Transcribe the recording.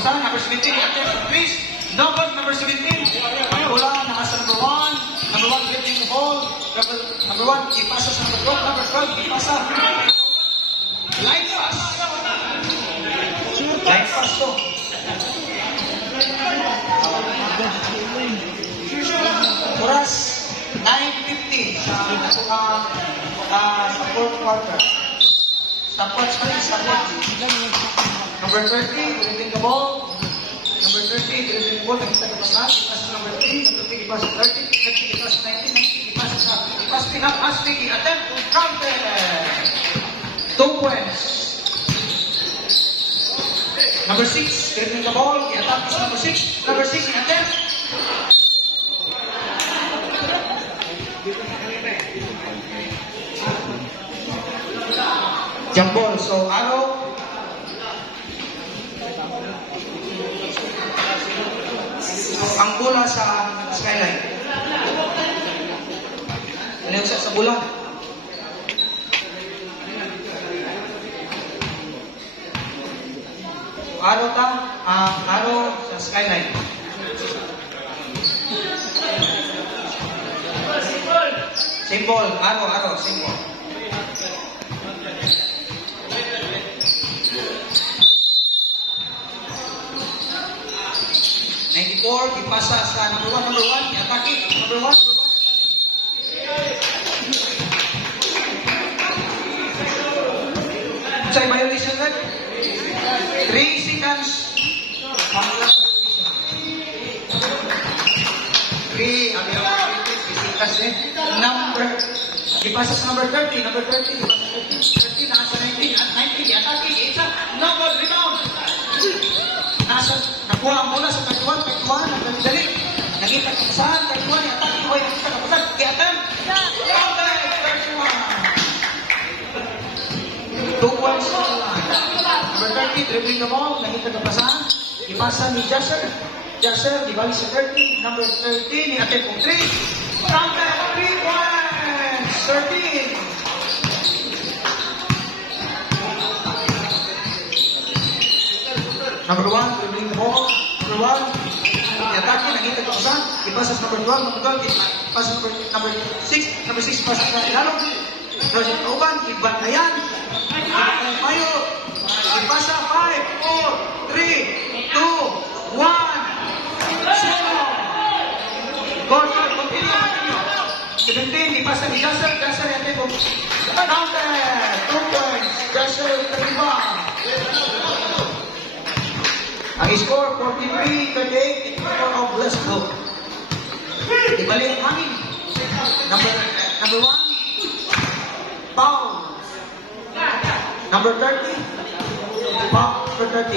kapasan. Number 17, attempt to twist. Double number 17. Ang bola, nasa number 1. Number 1, dribbling the ball. Number 1, ipasa sa number 12. Number 12, ipasa. Light pass. Light pass to. Oras 9:50 sa fourth quarter. Stopwatch please, stopwatch. Number 30, dribbling the ball. Number 30, dribbling the ball. Nakita ka pa sa number 3. Number 3, ipasa 30. 30, ipasa 19. 19, ipasa sa Astig up, Astig. Attempt, counter. 2 points. Number 6, dribbling the ball. I-attack sa number 6. Number 6, attempt. Jump ball. So, arrow. Ang bola sa skyline. Ano sa bola? Arrow ta? Arrow sa skyline. Symbol. Arrow, symbol. Ipasa sa number 1, i-atake. Number 1. Say violation red. 3 seconds. Panglaw violation. 3 seconds Number. Ipasa sa number 30. Number 30. Ipasa 30. Nasa 19. 19. I-atake. Isa. Number rebound. Nakuha ang bola sa 31, ang dali-dali. Nakita ka saan, 31, i-attack ko, nakita ka saan, i-attempt. Counter, 31. 2 points sa line. Number 30, dribbling the ball, nakita ka saan, ipasa ni Jasser. Jasser, dibalik sa 30, number 13, i-attempt ko 3. Counter, 3 points, 13. Number 1, dribbling the ball. Number 1, i-atake, nakita ko saan, ipasa sa number 12, ipasa sa number 6, number 6, ipasa sa ilalong. Roger Tauban, ibantayan. Mayo, ipasa 5, 4, 3, 2, 1, 0. Quarter, continue. 17, ipasa ni Jasser, i-atake ko. Counter, 2 points, Jasser, 31. Ang score, 43-38 in favor of Glasgow. Ibalik ang hangin. Number 1, foul. Number 30, foul. Number 30.